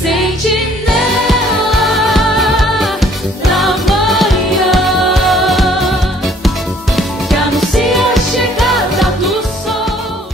Sentinela da manhã, que anuncia a chegada do sol.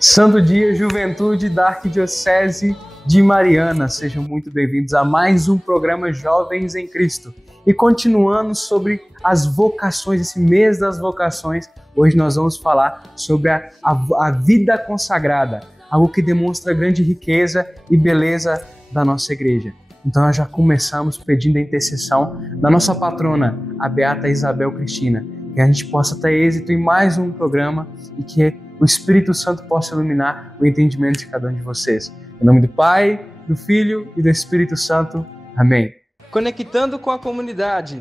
Santo dia, juventude da Arquidiocese de Mariana. Sejam muito bem-vindos a mais um programa Jovens em Cristo. E continuando sobre as vocações, esse mês das vocações, hoje nós vamos falar sobre a vida consagrada, algo que demonstra a grande riqueza e beleza da nossa igreja. Então nós já começamos pedindo a intercessão da nossa patrona, a Beata Isabel Cristina, que a gente possa ter êxito em mais um programa e que o Espírito Santo possa iluminar o entendimento de cada um de vocês. Em nome do Pai, do Filho e do Espírito Santo. Amém. Conectando com a comunidade.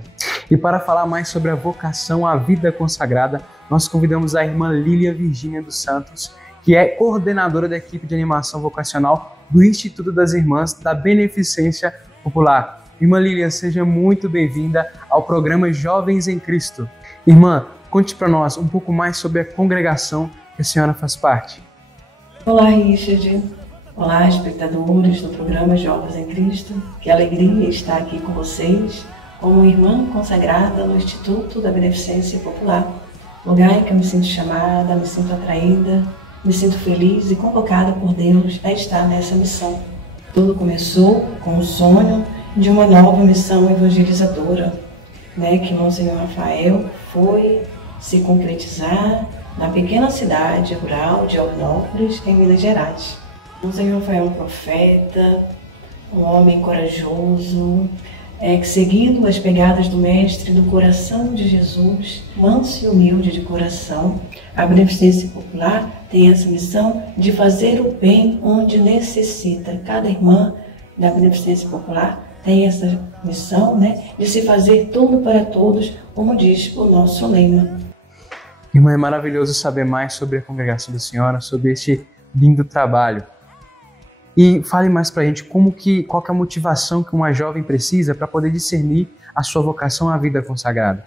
E para falar mais sobre a vocação à vida consagrada, nós convidamos a irmã Lília Virgínia dos Santos, que é coordenadora da equipe de animação vocacional do Instituto das Irmãs da Beneficência Popular. Irmã Lília, seja muito bem-vinda ao programa Jovens em Cristo. Irmã, conte para nós um pouco mais sobre a congregação que a senhora faz parte. Olá, Richard. Olá, espectadores do programa Jovens em Cristo. Que alegria estar aqui com vocês como irmã consagrada no Instituto da Beneficência Popular. Lugar em que eu me sinto chamada, me sinto atraída, me sinto feliz e convocada por Deus a estar nessa missão. Tudo começou com o sonho de uma nova missão evangelizadora, que Monsenhor Rafael foi se concretizar na pequena cidade rural de Alvinópolis, em Minas Gerais. Monsenhor Rafael é um profeta, um homem corajoso, que seguindo as pegadas do Mestre do coração de Jesus, manso e humilde de coração, a Beneficência Popular tem essa missão de fazer o bem onde necessita. Cada irmã da Beneficência Popular tem essa missão, de se fazer tudo para todos, como diz o nosso lema. Irmã, é maravilhoso saber mais sobre a congregação da senhora, sobre este lindo trabalho. E fale mais pra gente qual que é a motivação que uma jovem precisa para poder discernir a sua vocação à vida consagrada.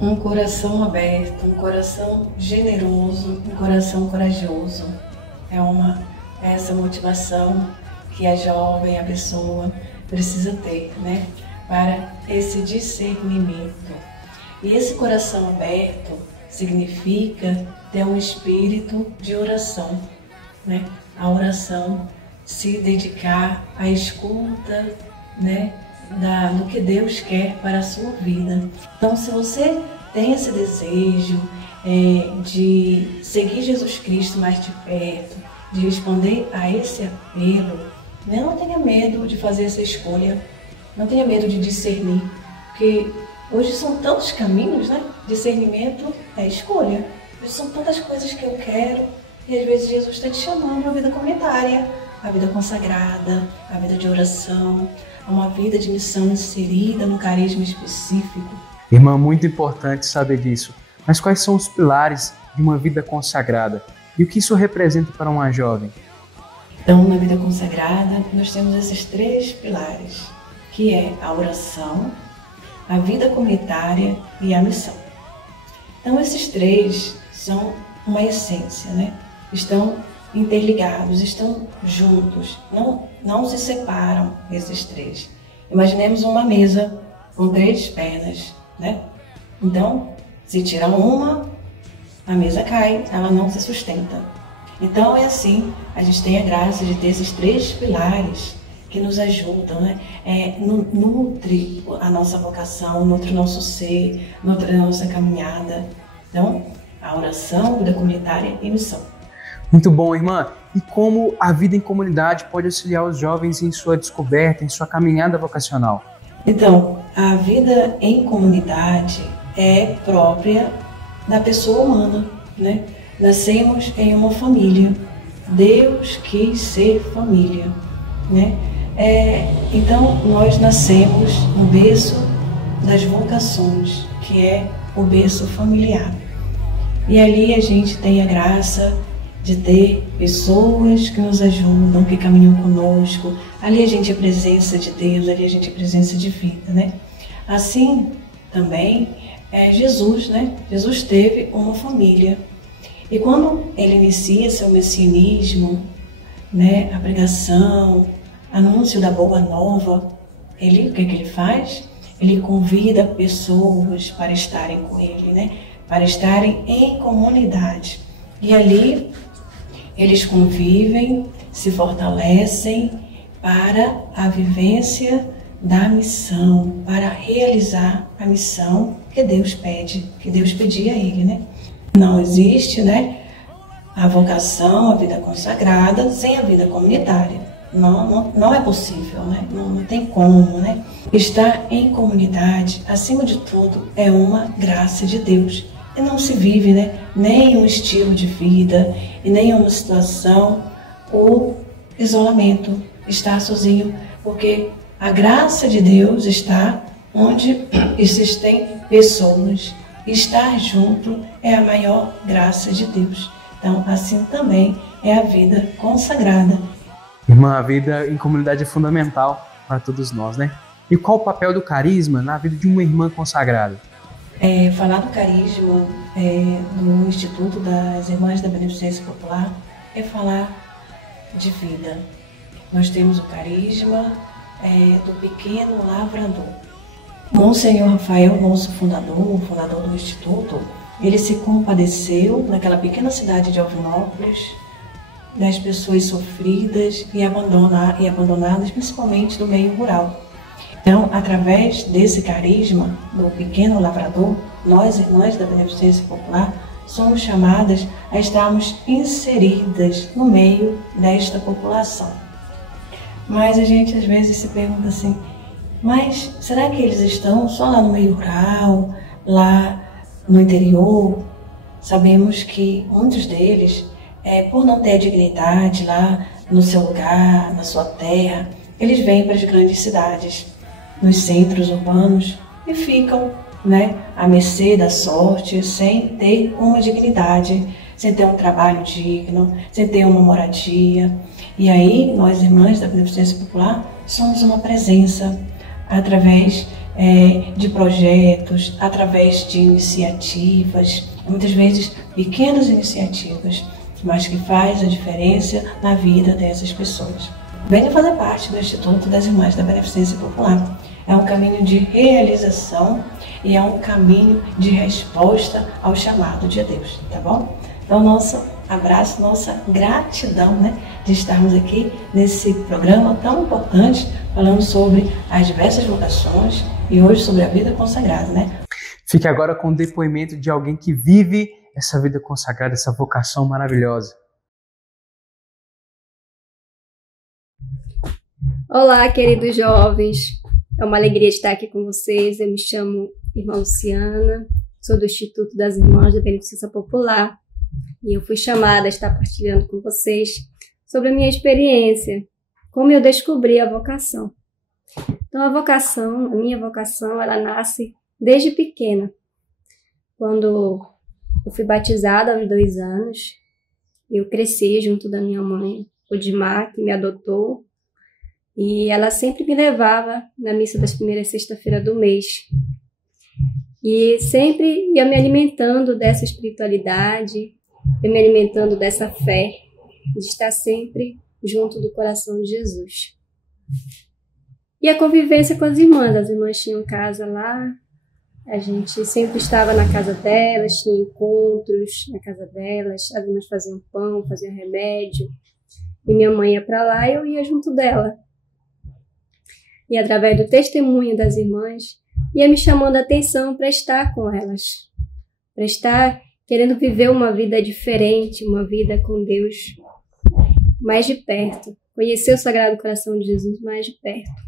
Um coração aberto, um coração generoso, um coração corajoso. É essa motivação que a jovem, a pessoa precisa ter, para esse discernimento. E esse coração aberto significa ter um espírito de oração, A oração, se dedicar à escuta, do que Deus quer para a sua vida. Então, se você tem esse desejo de seguir Jesus Cristo mais de perto, de responder a esse apelo, não tenha medo de fazer essa escolha, não tenha medo de discernir, porque hoje são tantos caminhos, Discernimento é escolha. Hoje são tantas coisas que eu quero e às vezes Jesus está te chamando a vida comunitária, a vida consagrada, a vida de oração, uma vida de missão inserida no carisma específico. Irmã, muito importante saber disso. Mas quais são os pilares de uma vida consagrada? E o que isso representa para uma jovem? Então, na vida consagrada, nós temos esses 3 pilares, que é a oração, a vida comunitária e a missão. Então, esses 3 são uma essência, Estão interligados, estão juntos, não se separam esses 3. Imaginemos uma mesa com 3 pernas, Então, se tirar uma, a mesa cai, ela não se sustenta. Então é assim, a gente tem a graça de ter esses 3 pilares que nos ajudam, nutre a nossa vocação, nutre o nosso ser, nutre a nossa caminhada. Então, a oração, vida comunitária e missão. Muito bom, irmã. E como a vida em comunidade pode auxiliar os jovens em sua descoberta, em sua caminhada vocacional? Então, a vida em comunidade é própria da pessoa humana, Nascemos em uma família. Deus quis ser família, Então, nós nascemos no berço das vocações, que é o berço familiar. E ali a gente tem a graça de ter pessoas que nos ajudam, que caminham conosco. Ali a gente é presença de Deus, ali a gente é presença de vida, Assim também Jesus, Jesus teve uma família. E quando ele inicia seu messianismo, a pregação, anúncio da boa nova, o que ele faz? Ele convida pessoas para estarem com ele, né? Para estarem em comunidade. E ali eles convivem, se fortalecem para a vivência da missão, para realizar a missão que Deus pede, que Deus pedia a ele, né? Não existe, né, a vocação, a vida consagrada sem a vida comunitária. Não é possível, né? Não tem como, né? Estar em comunidade, acima de tudo, é uma graça de Deus. E não se vive, né, nem um estilo de vida e nem uma situação ou isolamento, estar sozinho, porque a graça de Deus está onde existem pessoas. Estar junto é a maior graça de Deus. Então, assim também é a vida consagrada. Irmã, a vida em comunidade é fundamental para todos nós, né? E qual o papel do carisma na vida de uma irmã consagrada? Falar do carisma do Instituto das Irmãs da Beneficência Popular é falar de vida. Nós temos o carisma do pequeno lavrador. Monsenhor Rafael, nosso fundador, o fundador do Instituto, ele se compadeceu naquela pequena cidade de Alvinópolis das pessoas sofridas e abandonadas, principalmente do meio rural. Então, através desse carisma do pequeno lavrador, nós, irmãs da Beneficência Popular, somos chamadas a estarmos inseridas no meio desta população. Mas a gente às vezes se pergunta assim, mas será que eles estão só lá no meio rural, lá no interior? Sabemos que muitos deles, por não ter dignidade lá no seu lugar, na sua terra, eles vêm para as grandes cidades, nos centros urbanos e ficam, né, à mercê da sorte, sem ter uma dignidade, sem ter um trabalho digno, sem ter uma moradia. E aí, nós, irmãs da Beneficência Popular, somos uma presença através de projetos, através de iniciativas, muitas vezes pequenas iniciativas, mas que faz a diferença na vida dessas pessoas. Venha fazer parte do Instituto das Irmãs da Beneficência Popular. É um caminho de realização e é um caminho de resposta ao chamado de Deus, tá bom? Então, nosso abraço, nossa gratidão, né, de estarmos aqui nesse programa tão importante, falando sobre as diversas vocações e hoje sobre a vida consagrada, né? Fique agora com o depoimento de alguém que vive essa vida consagrada, essa vocação maravilhosa. Olá, queridos jovens. É uma alegria estar aqui com vocês. Eu me chamo Irmã Luciana, sou do Instituto das Irmãs da Beneficência Popular e eu fui chamada a estar partilhando com vocês sobre a minha experiência, como eu descobri a vocação. Então, a minha vocação, ela nasce desde pequena. Quando eu fui batizada aos 2 anos, eu cresci junto da minha mãe, Odimar, que me adotou, e ela sempre me levava na missa das primeiras sexta-feiras do mês. E sempre ia me alimentando dessa espiritualidade, ia me alimentando dessa fé, de estar sempre junto do coração de Jesus. E a convivência com as irmãs tinham casa lá, a gente sempre estava na casa delas, tinha encontros na casa delas, as irmãs faziam pão, faziam remédio, e minha mãe ia para lá e eu ia junto dela. E através do testemunho das irmãs, ia me chamando a atenção para estar com elas, para estar querendo viver uma vida diferente, uma vida com Deus mais de perto, conhecer o Sagrado Coração de Jesus mais de perto.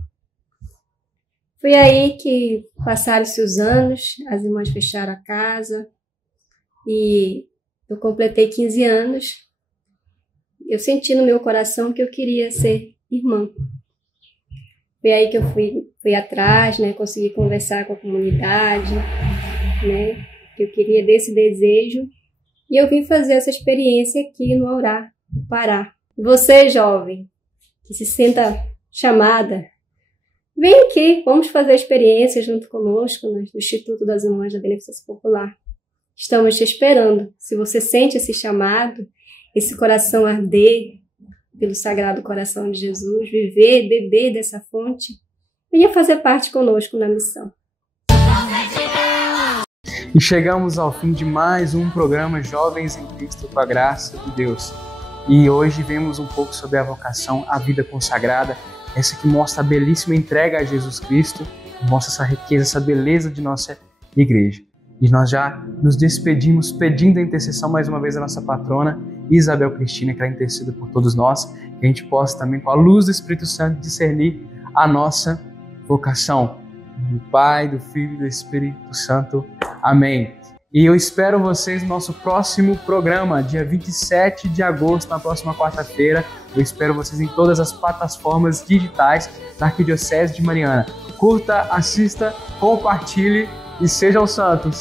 Foi aí que passaram-se os anos, as irmãs fecharam a casa e eu completei 15 anos. Eu senti no meu coração que eu queria ser irmã. Foi aí que eu fui atrás, né, consegui conversar com a comunidade, né, que eu queria desse desejo. E eu vim fazer essa experiência aqui no Aurá, no Pará. Você, jovem, que se sinta chamada, vem aqui, vamos fazer a experiência junto conosco no Instituto das Irmãs da Beneficência Popular. Estamos te esperando. Se você sente esse chamado, esse coração arder pelo Sagrado Coração de Jesus, viver, beber dessa fonte, venha fazer parte conosco na missão. E chegamos ao fim de mais um programa Jovens em Cristo com a graça de Deus. E hoje vemos um pouco sobre a vocação, a vida consagrada, essa que mostra a belíssima entrega a Jesus Cristo, mostra essa riqueza, essa beleza de nossa igreja. E nós já nos despedimos pedindo a intercessão mais uma vez da nossa patrona, Isabel Cristina, que ela interceda por todos nós, que a gente possa também, com a luz do Espírito Santo, discernir a nossa vocação. Do Pai, do Filho e do Espírito Santo. Amém. E eu espero vocês no nosso próximo programa, dia 27 de agosto, na próxima quarta-feira. Eu espero vocês em todas as plataformas digitais da Arquidiocese de Mariana. Curta, assista, compartilhe e sejam santos.